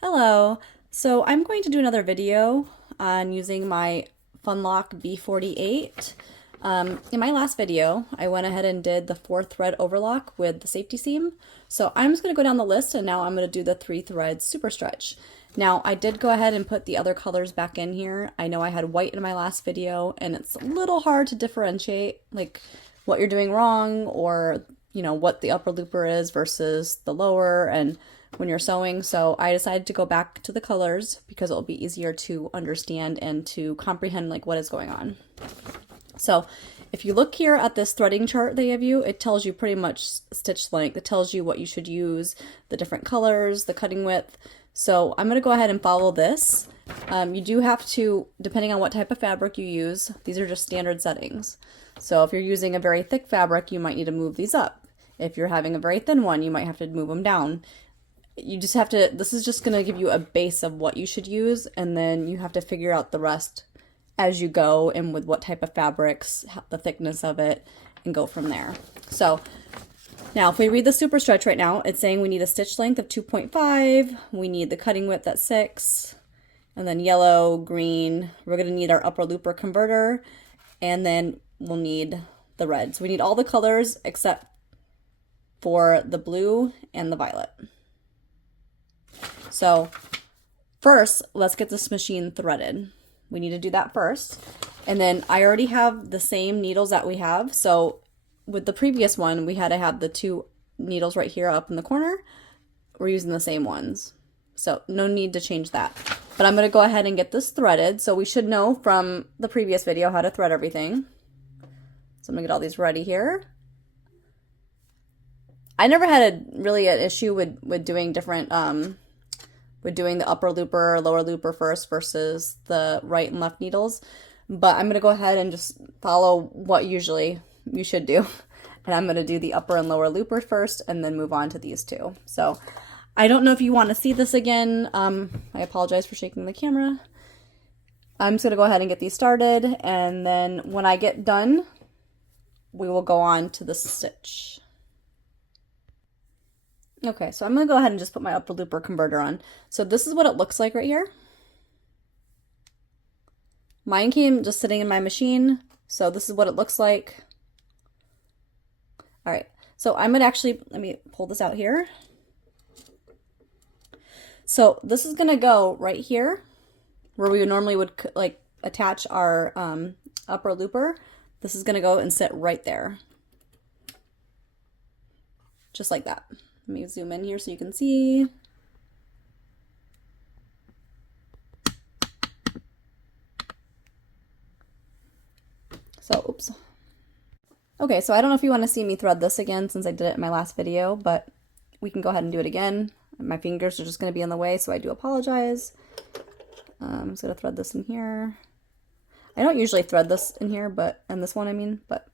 Hello. So I'm going to do another video on using my Funlock B48. In my last video, I went ahead and did the 4-thread overlock with the safety seam. So I'm just going to go down the list and now I'm going to do the 3-thread super stretch. Now I did go ahead and put the other colors back in here. I know I had white in my last video and it's a little hard to differentiate like what you're doing wrong or what the upper looper is versus the lower and when you're sewing. So I decided to go back to the colors because it'll be easier to understand and to comprehend like what is going on. So if you look here at this threading chart they give you, it tells you pretty much stitch length. It tells you what you should use, the different colors, the cutting width. So I'm going to go ahead and follow this. You do have to, depending on what type of fabric you use, these are just standard settings. So if you're using a very thick fabric, you might need to move these up. If you're having a very thin one, you might have to move them down. You just have to, this is just going to give you a base of what you should use, and then you have to figure out the rest as you go and with what type of fabrics, the thickness of it, and go from there. So now if we read the super stretch right now, it's saying we need a stitch length of 2.5, we need the cutting width at 6, and then yellow, green, we're going to need our upper looper converter, and then we'll need the red. So we need all the colors except for the blue and the violet. So first, let's get this machine threaded. We need to do that first. And then I already have the same needles that we have. So with the previous one, we had to have the 2 needles right here up in the corner. We're using the same ones. So no need to change that. But I'm going to go ahead and get this threaded. So we should know from the previous video how to thread everything. So I'm going to get all these ready here. I never had really an issue with doing different, with doing the upper looper or lower looper first versus the right and left needles. But I'm going to go ahead and just follow what usually you should do. And I'm going to do the upper and lower looper first and then move on to these 2. So I don't know if you want to see this again. I apologize for shaking the camera. I'm just going to go ahead and get these started. And then when I get done, we will go on to the stitch. Okay, so I'm going to go ahead and just put my upper looper converter on. So this is what it looks like right here. Mine came just sitting in my machine, so this is what it looks like. All right, so I'm going to actually, let me pull this out here. So this is going to go right here where we normally would like attach our upper looper. This is going to go and sit right there. Just like that. Let me zoom in here so you can see. So, oops. Okay, so I don't know if you want to see me thread this again since I did it in my last video, but we can go ahead and do it again. My fingers are just going to be in the way, so I do apologize. I'm just going to thread this in here. I don't usually thread this in here, but, and this one I mean, but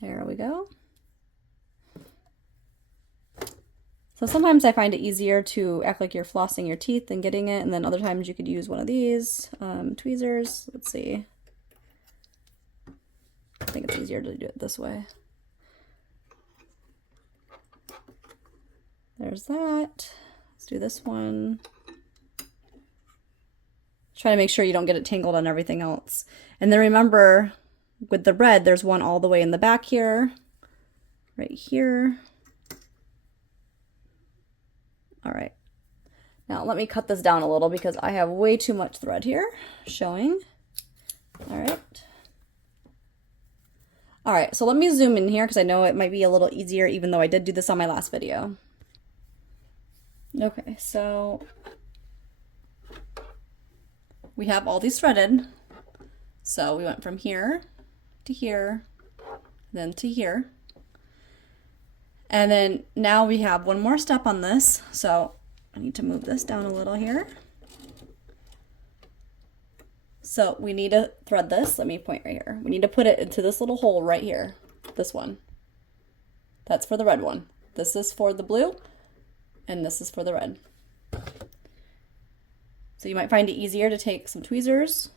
there we go. So sometimes I find it easier to act like you're flossing your teeth than getting it, and then other times you could use one of these tweezers. Let's see. I think it's easier to do it this way. There's that. Let's do this one. Try to make sure you don't get it tangled on everything else. And then remember, with the red, there's one all the way in the back here, right here. All right, now let me cut this down a little because I have way too much thread here showing. All right, so let me zoom in here because I know it might be a little easier even though I did do this on my last video. Okay, so we have all these threaded. So we went from here to here, then to here. And then now we have one more step on this. So I need to move this down a little here. So we need to thread this. Let me point right here. We need to put it into this little hole right here. This one. That's for the red one. This is for the blue, and this is for the red. So you might find it easier to take some tweezers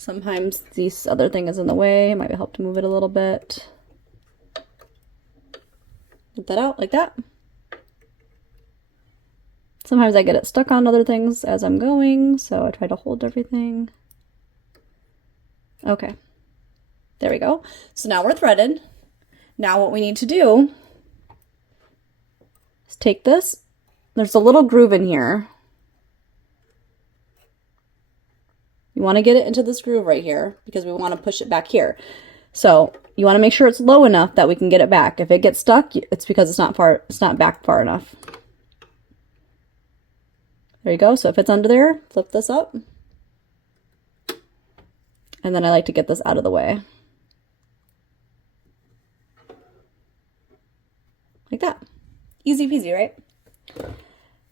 Sometimes this other thing is in the way. It might help to move it a little bit. Get that out like that. Sometimes I get it stuck on other things as I'm going, so I try to hold everything. Okay, there we go. So now we're threaded. Now what we need to do is take this. There's a little groove in here. You want to get it into this groove right here because we want to push it back here. So you want to make sure it's low enough that we can get it back. If it gets stuck, it's because it's not back far enough. There you go. So if it's under there, flip this up. And then I like to get this out of the way. Like that. Easy peasy, right?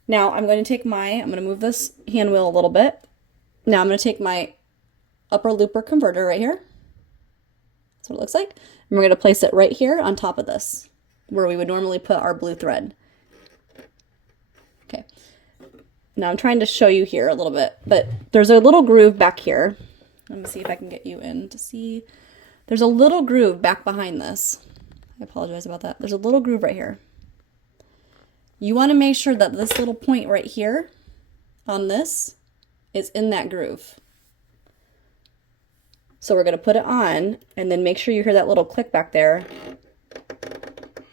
Now I'm going to move this hand wheel a little bit. Now I'm going to take my upper looper converter right here. That's what it looks like. And we're going to place it right here on top of this, where we would normally put our blue thread. Okay. Now I'm trying to show you here a little bit, but there's a little groove back here. Let me see if I can get you in to see. There's a little groove back behind this. I apologize about that. There's a little groove right here. You want to make sure that this little point right here on this is in that groove. So we're going to put it on and then make sure you hear that little click back there.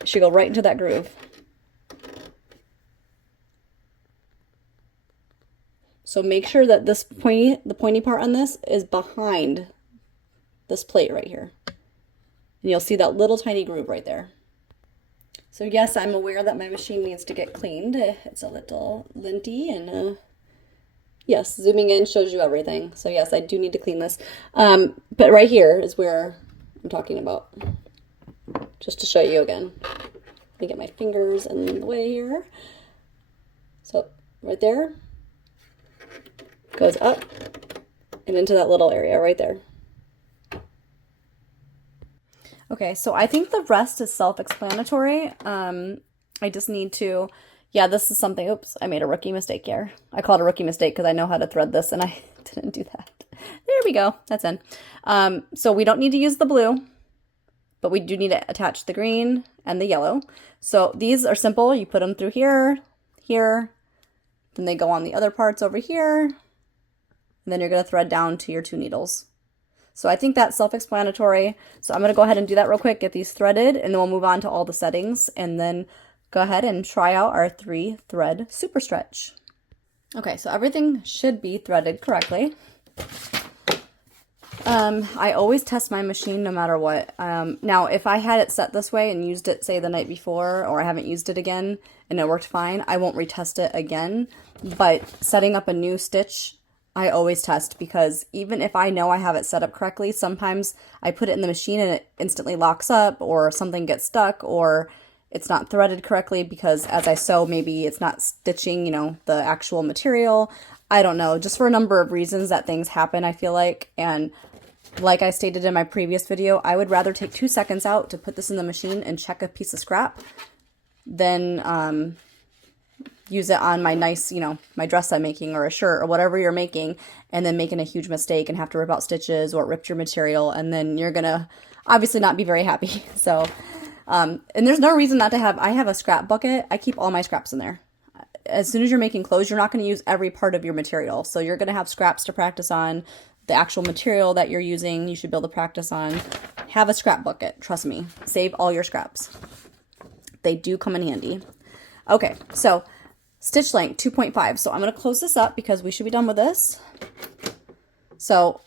It should go right into that groove. So make sure that this the pointy part on this is behind this plate right here. And you'll see that little tiny groove right there. So yes, I'm aware that my machine needs to get cleaned. It's a little linty and yes, zooming in shows you everything. So yes, I do need to clean this. But right here is where I'm talking about. Just to show you again. Let me get my fingers in the way here. So right there. Goes up and into that little area right there. Okay, so I think the rest is self-explanatory. I just need to, yeah, this is something, oops, I made a rookie mistake here. I call it a rookie mistake because I know how to thread this and I didn't do that. There we go, that's in. So we don't need to use the blue, but we do need to attach the green and the yellow. So these are simple, you put them through here, here, then they go on the other parts over here, and then you're going to thread down to your 2 needles. So I think that's self-explanatory. So I'm going to go ahead and do that real quick, get these threaded, and then we'll move on to all the settings, and then go ahead and try out our 3-thread super stretch. Okay, so everything should be threaded correctly. I always test my machine no matter what. Now, if I had it set this way and used it, say, the night before, or I haven't used it again, and it worked fine, I won't retest it again. But setting up a new stitch, I always test, because even if I know I have it set up correctly, sometimes I put it in the machine and it instantly locks up, or something gets stuck, or it's not threaded correctly because as I sew, maybe it's not stitching, you know, the actual material. I don't know, just for a number of reasons that things happen, I feel like. And like I stated in my previous video, I would rather take 2 seconds out to put this in the machine and check a piece of scrap than use it on my nice, you know, my dress I'm making or a shirt or whatever you're making, and then making a huge mistake and have to rip out stitches or rip your material, and then you're gonna obviously not be very happy. So, and there's no reason not to have, I have a scrap bucket. I keep all my scraps in there. As soon as you're making clothes, you're not going to use every part of your material. So you're going to have scraps to practice on. The actual material that you're using, you should be able to practice on. Have a scrap bucket. Trust me. Save all your scraps. They do come in handy. Okay, so stitch length 2.5. So I'm going to close this up because we should be done with this. So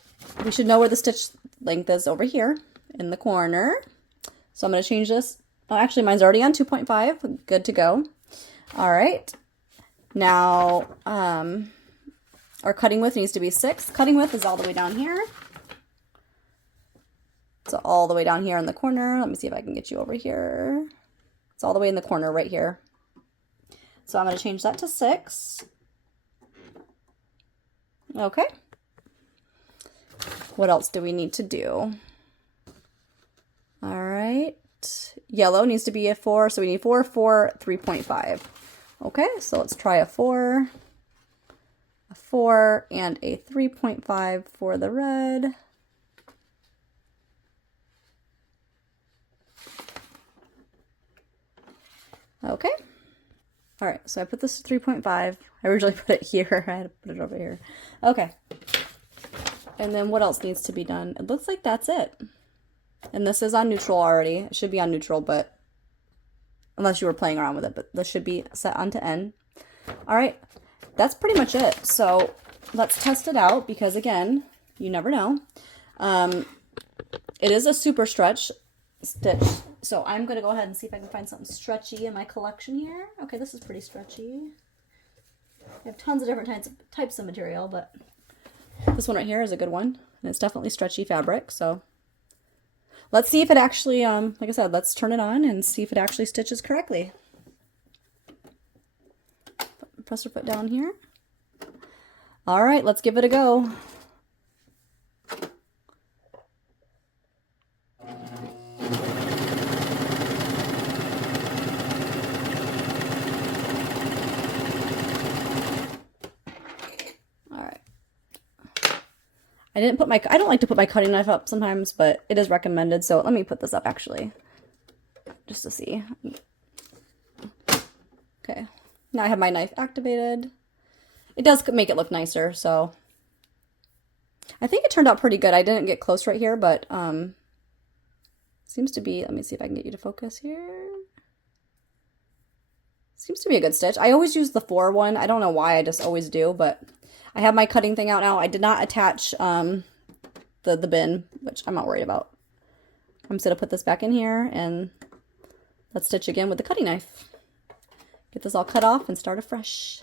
we should know where the stitch length is over here in the corner. So I'm going to change this. Oh, actually, mine's already on 2.5. Good to go. All right. Now, our cutting width needs to be 6. Cutting width is all the way down here. So all the way down here in the corner. Let me see if I can get you over here. It's all the way in the corner right here. So I'm going to change that to 6. Okay. What else do we need to do? All right. Yellow needs to be a 4. So we need 4, 4, 3.5. Okay, so let's try a 4. a 4 and a 3.5 for the red. Okay. All right, so I put this 3.5. I originally put it here. I had to put it over here. Okay. And then what else needs to be done? It looks like that's it. And this is on neutral already. It should be on neutral, but unless you were playing around with it, but this should be set onto N. All right, that's pretty much it. So let's test it out because, again, you never know. It is a super stretch stitch. So I'm going to go ahead and see if I can find something stretchy in my collection here. Okay, this is pretty stretchy. I have tons of different types of material, but this one right here is a good one. And it's definitely stretchy fabric, so let's see if it actually, like I said, let's turn it on and see if it actually stitches correctly. Press your foot down here. All right, let's give it a go. I don't like to put my cutting knife up sometimes, but it is recommended. So let me put this up actually, just to see. Okay, now I have my knife activated. It does make it look nicer, so I think it turned out pretty good. I didn't get close right here, but seems to be, let me see if I can get you to focus here. Seems to be a good stitch. I always use the 4 one. I don't know why, I just always do, but I have my cutting thing out now. I did not attach the bin, which I'm not worried about. I'm just going to put this back in here and let's stitch again with the cutting knife. Get this all cut off and start afresh.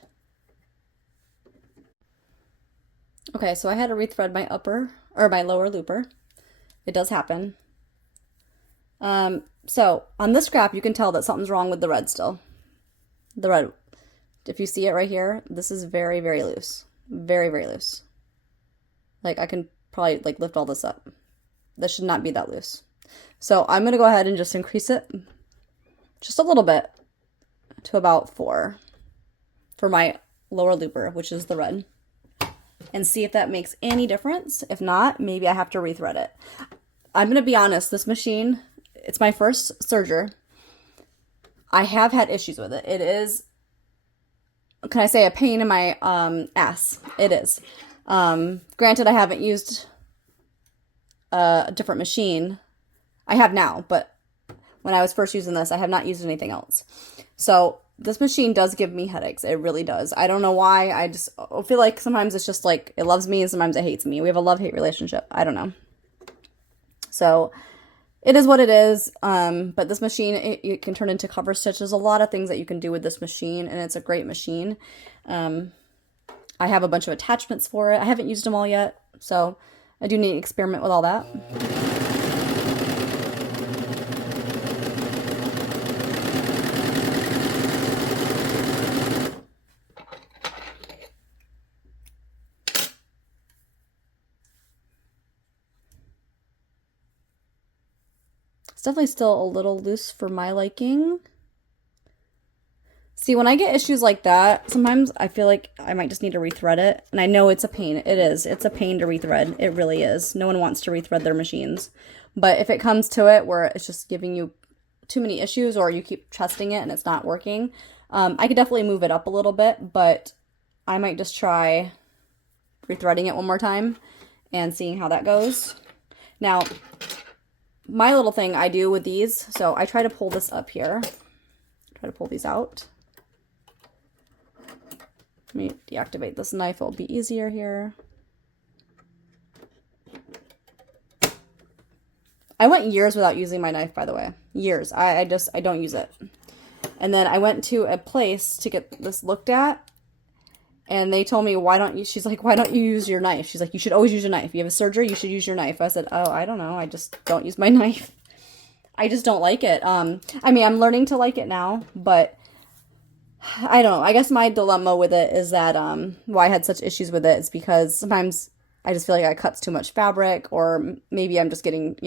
Okay, so I had to rethread my my lower looper. It does happen. So on this scrap, you can tell that something's wrong with the red still. The red, if you see it right here, this is very, very loose. Very, very loose. Like I can probably like lift all this up. This should not be that loose. So I'm going to go ahead and just increase it just a little bit to about 4 for my lower looper, which is the red, and see if that makes any difference. If not, maybe I have to rethread it. I'm going to be honest, this machine, it's my first serger. I have had issues with it. It is, can I say, a pain in my ass. It is. Granted, I haven't used a different machine. I have now, but when I was first using this, I have not used anything else. So this machine does give me headaches. It really does. I don't know why. I just feel like sometimes it's just like it loves me and sometimes it hates me. We have a love-hate relationship. I don't know. So it is what it is, but this machine, it can turn into cover stitch. There's a lot of things that you can do with this machine, and it's a great machine. I have a bunch of attachments for it. I haven't used them all yet, so I do need to experiment with all that. It's definitely still a little loose for my liking. See, when I get issues like that, sometimes I feel like I might just need to rethread it. And I know it's a pain. It is. It's a pain to rethread. It really is. No one wants to rethread their machines. But if it comes to it where it's just giving you too many issues or you keep trusting it and it's not working, I could definitely move it up a little bit, but I might just try rethreading it one more time and seeing how that goes. Now, my little thing I do with these, so I try to pull this up here. Try to pull these out. Let me deactivate this knife. It'll be easier here. I went years without using my knife, by the way. Years. I don't use it. And then I went to a place to get this looked at, and they told me, she's like, why don't you use your knife? She's like, you should always use your knife. You have a serger, you should use your knife. I said, oh, I don't know. I just don't use my knife. I just don't like it. I mean, I'm learning to like it now, but I don't know. I guess my dilemma with it is that why I had such issues with it is because sometimes I just feel like I cuts too much fabric, or maybe I'm just getting,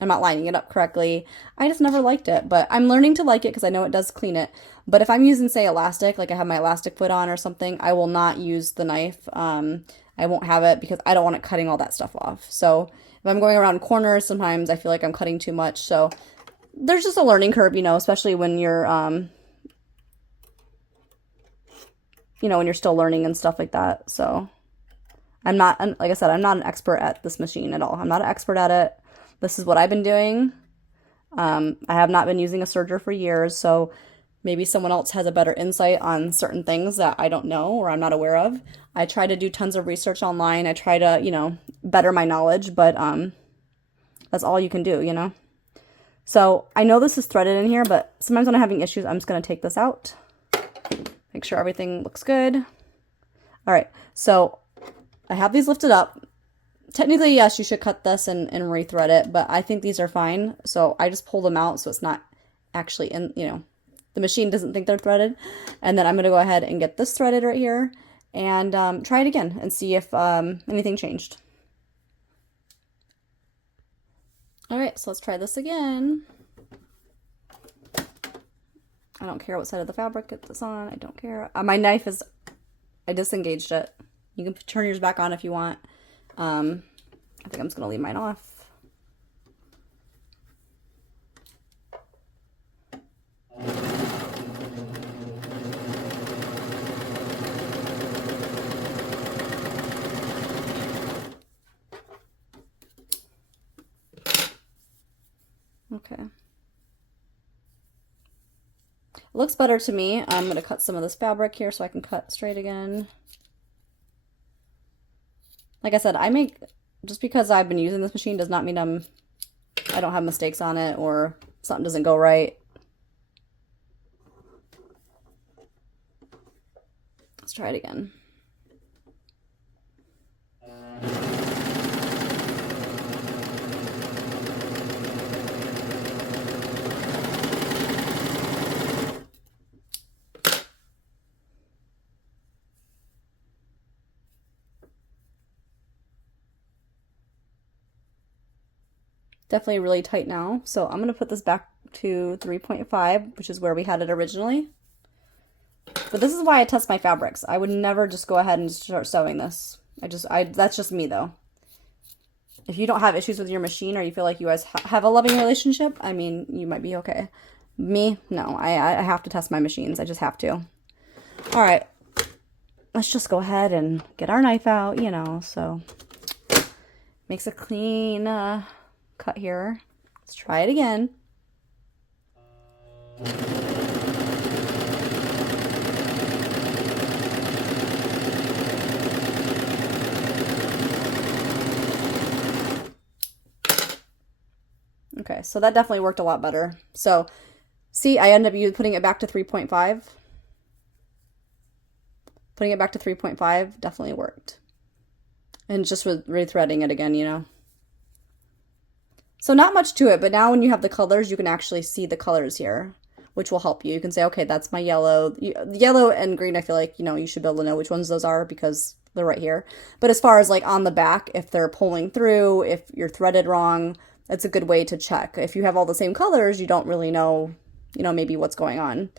I'm not lining it up correctly. I just never liked it, but I'm learning to like it because I know it does clean it. But if I'm using, say, elastic, like I have my elastic foot on or something, I will not use the knife. I won't have it because I don't want it cutting all that stuff off. So if I'm going around corners, sometimes I feel like I'm cutting too much. So there's just a learning curve, you know, especially when you're, you know, when you're still learning and stuff like that. So I'm not, like I said, I'm not an expert at this machine at all. I'm not an expert at it. This is what I've been doing. I have not been using a serger for years, so maybe someone else has a better insight on certain things that I don't know or I'm not aware of. I try to do tons of research online. I try to, you know, better my knowledge, but that's all you can do, you know? So I know this is threaded in here, but sometimes when I'm having issues, I'm just going to take this out. Make sure everything looks good. All right, so I have these lifted up. Technically, yes, you should cut this and rethread it, but I think these are fine. So I just pull them out so it's not actually in, you know, the machine doesn't think they're threaded. And then I'm going to go ahead and get this threaded right here and try it again and see if anything changed. All right, so let's try this again. I don't care what side of the fabric it's on. I don't care. My knife is, I disengaged it. You can turn yours back on if you want. I think I'm just going to leave mine off. Okay. It looks better to me. I'm going to cut some of this fabric here so I can cut straight again. Like I said, just because I've been using this machine does not mean I don't have mistakes on it or something doesn't go right. Let's try it again. Definitely really tight now. So I'm going to put this back to 3.5, which is where we had it originally. But this is why I test my fabrics. I would never just go ahead and start sewing this. That's just me though. If you don't have issues with your machine or you feel like you guys have a loving relationship, I mean, you might be okay. Me, no, I have to test my machines. I just have to. All right, let's just go ahead and get our knife out, you know, so makes a clean cut here. Let's try it again. Okay, so that definitely worked a lot better. So, see, I ended up putting it back to 3.5. Putting it back to 3.5 definitely worked. And just with rethreading it again, you know. So not much to it, but now when you have the colors, you can actually see the colors here, which will help you. You can say, okay, that's my yellow. Yellow and green, I feel like, you know, you should be able to know which ones those are because they're right here. But as far as like on the back, if they're pulling through, if you're threaded wrong, that's a good way to check. If you have all the same colors, you don't really know, you know, maybe what's going on.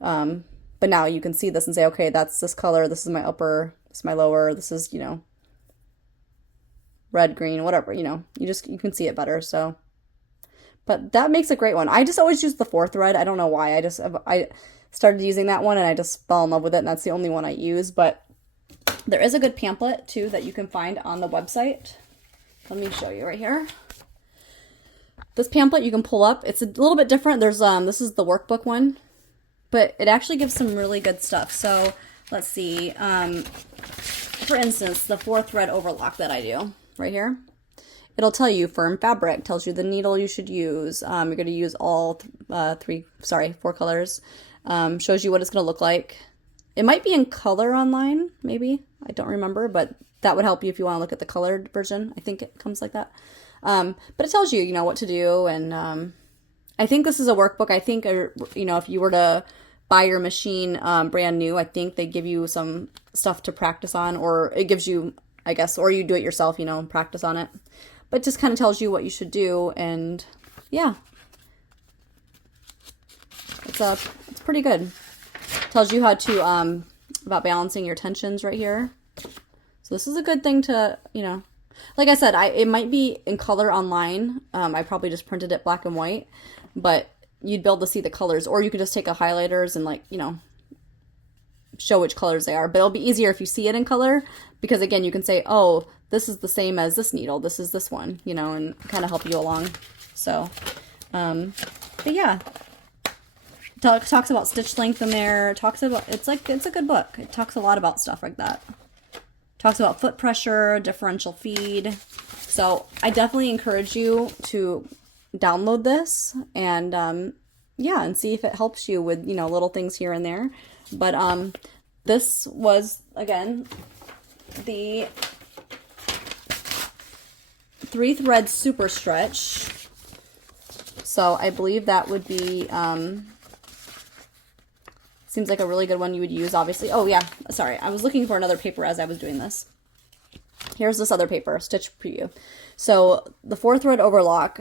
But now you can see this and say, okay, that's this color. This is my upper, this is my lower, this is, you know, red, green, whatever, you know, you can see it better. So, but that makes a great one. I just always use the 4 thread. I don't know why. I started using that one and I just fell in love with it. And that's the only one I use, but there is a good pamphlet too that you can find on the website. Let me show you right here. This pamphlet you can pull up. It's a little bit different. There's this is the workbook one, but it actually gives some really good stuff. So let's see. For instance, the 4 thread overlock that I do right here. It'll tell you firm fabric, tells you the needle you should use. You're going to use all 4 colors. Shows you what it's going to look like. It might be in color online, maybe. I don't remember, but that would help you if you want to look at the colored version. I think it comes like that. But it tells you, you know, what to do. And I think this is a workbook. I think, you know, if you were to buy your machine brand new, I think they give you some stuff to practice on, or it gives you, I guess, or you do it yourself, you know, and practice on it. but just kind of tells you what you should do. And yeah, it's pretty good. Tells you how to about balancing your tensions right here. So this is a good thing to, you know, like I said, it might be in color online. I probably just printed it black and white, but you'd be able to see the colors, or you could just take a highlighters and, like, you know, show which colors they are. But it'll be easier if you see it in color, because again, you can say, oh, this is the same as this needle, this is this one, you know, and kind of help you along. So, but yeah, talks about stitch length in there. Talks about, it's a good book. It talks a lot about stuff like that. Talks about foot pressure, differential feed. So I definitely encourage you to download this and yeah, and see if it helps you with, you know, little things here and there. But this was, again, the 3-thread super stretch. So I believe that would be seems like a really good one you would use, obviously. Oh yeah, sorry, I was looking for another paper as I was doing this. Here's this other paper, Stitch Preview. So the 4-thread overlock,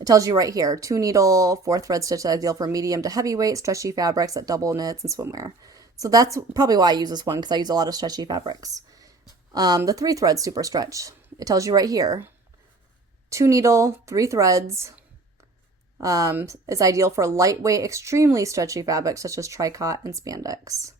it tells you right here, 2-needle, 4-thread stitch ideal for medium to heavyweight, stretchy fabrics that double knits and swimwear. So that's probably why I use this one, because I use a lot of stretchy fabrics. The 3-thread super stretch, it tells you right here, 2-needle, 3 threads, is ideal for lightweight, extremely stretchy fabrics such as tricot and spandex.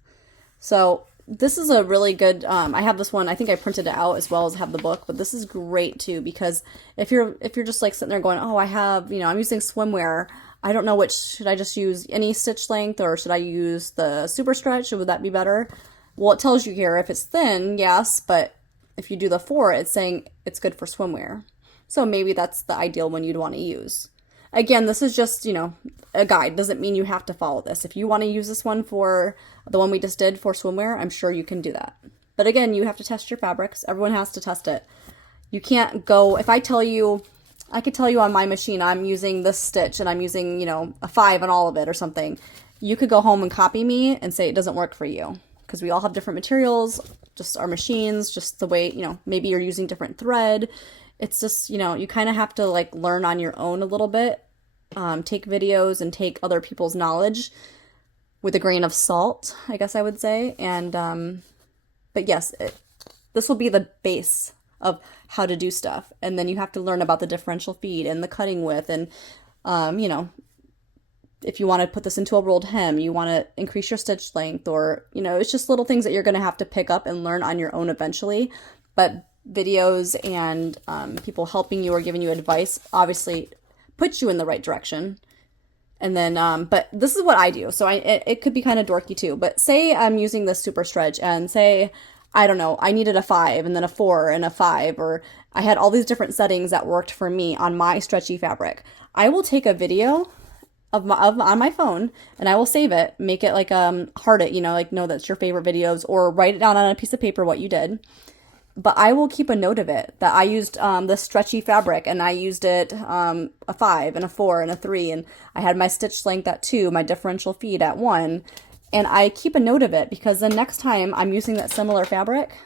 So this is a really good, I have this one, I think I printed it out as well as have the book, but this is great too, because if you're just like sitting there going, oh, I have, you know, I'm using swimwear, I don't know which, should I just use any stitch length, or should I use the super stretch, or would that be better? Well, it tells you here, if it's thin, yes, but if you do the 4, it's saying it's good for swimwear. So maybe that's the ideal one you'd want to use. Again, this is just, you know, a guide. Doesn't mean you have to follow this. If you want to use this one for the one we just did for swimwear, I'm sure you can do that. But again, you have to test your fabrics. Everyone has to test it. You can't go, if I tell you, I could tell you on my machine I'm using this stitch and I'm using, you know, a 5 on all of it or something. You could go home and copy me and say it doesn't work for you, because we all have different materials, just our machines, just the way, you know, maybe you're using different thread. It's just, you know, you kind of have to like learn on your own a little bit, take videos and take other people's knowledge with a grain of salt, I guess I would say. And, but yes, this will be the base of how to do stuff. And then you have to learn about the differential feed and the cutting width. And, you know, if you want to put this into a rolled hem, you want to increase your stitch length, or, you know, it's just little things that you're going to have to pick up and learn on your own eventually. But videos and people helping you or giving you advice obviously puts you in the right direction. And then, but this is what I do. So it could be kind of dorky too, but say I'm using this super stretch and say, I don't know, I needed a 5 and then a 4 and a 5, or I had all these different settings that worked for me on my stretchy fabric. I will take a video on my phone and I will save it, make it like, heart it, you know, like know that's your favorite videos, or write it down on a piece of paper what you did. But I will keep a note of it, that I used this stretchy fabric and I used it a 5 and a 4 and a 3, and I had my stitch length at 2, my differential feed at 1, and I keep a note of it, because the next time I'm using that similar fabric,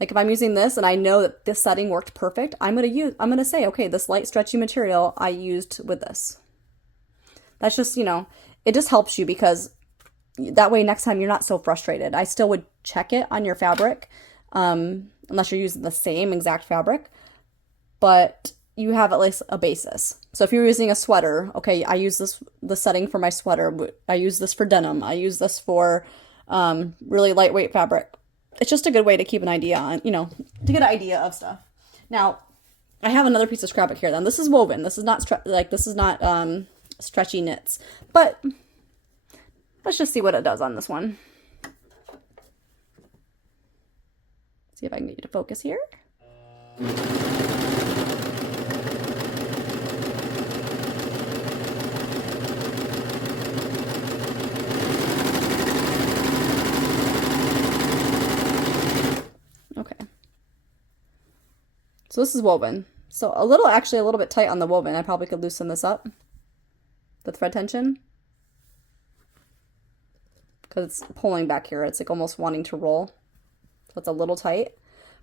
like if I'm using this and I know that this setting worked perfect, I'm gonna say, okay, this light stretchy material I used with this. That's just, you know, it just helps you, because that way next time you're not so frustrated. I still would check it on your fabric, unless you're using the same exact fabric, but you have at least a basis. So if you're using a sweater, okay, I use the setting for my sweater, I use this for denim, I use this for really lightweight fabric. It's just a good way to keep an idea on, you know, to get an idea of stuff. Now, I have another piece of scrapbook here then. This is woven. This is not stretchy knits, but let's just see what it does on this one. See if I can get you to focus here. Okay. So this is woven. So actually a little bit tight on the woven. I probably could loosen this up, the thread tension, because it's pulling back here. It's like almost wanting to roll. So it's a little tight,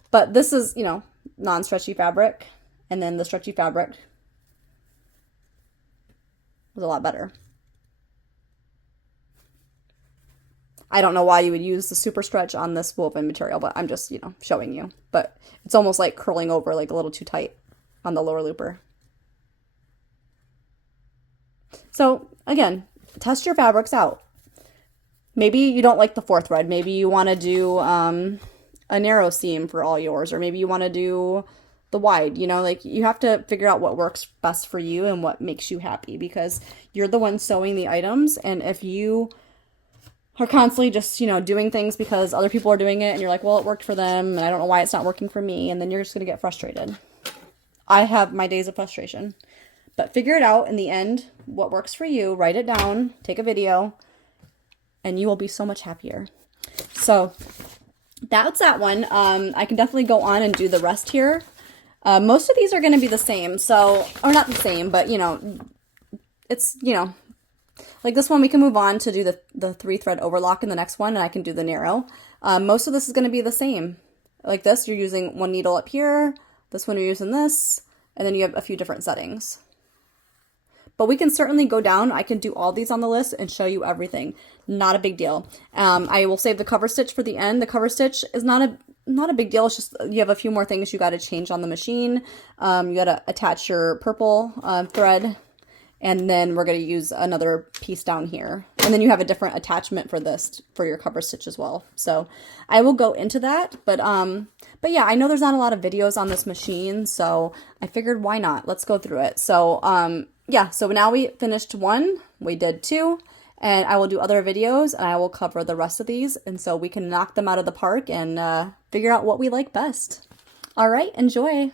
but this is, you know, non-stretchy fabric. and then the stretchy fabric was a lot better. I don't know why you would use the super stretch on this woven material, but I'm just, showing you. But it's almost like curling over like a little too tight on the lower looper. So again, test your fabrics out. Maybe you don't like the 4 thread. Maybe you want to do a narrow seam for all yours, or maybe you want to do the wide, like you have to figure out what works best for you and what makes you happy, because you're the one sewing the items. And if you are constantly just, doing things because other people are doing it and you're like, well, it worked for them and I don't know why it's not working for me, and then you're just going to get frustrated. I have my days of frustration. But figure it out in the end, what works for you, write it down, take a video, and you will be so much happier. So that's that one. I can definitely go on and do the rest here. Most of these are going to be the same, or not the same, but, it's, like this one, we can move on to do the 3 thread overlock in the next one, and I can do the narrow. Most of this is going to be the same. Like this, you're using 1 needle up here. This one, you're using this, and then you have a few different settings. But we can certainly go down. I can do all these on the list and show you everything. Not a big deal. I will save the cover stitch for the end. The cover stitch is not a big deal. It's just you have a few more things you got to change on the machine. You got to attach your purple thread, and then we're going to use another piece down here. And then you have a different attachment for this, for your cover stitch as well. So I will go into that. But yeah, I know there's not a lot of videos on this machine, so I figured why not? Let's go through it. So yeah, so now we finished 1, we did 2, and I will do other videos and I will cover the rest of these, and so we can knock them out of the park and figure out what we like best. All right, enjoy.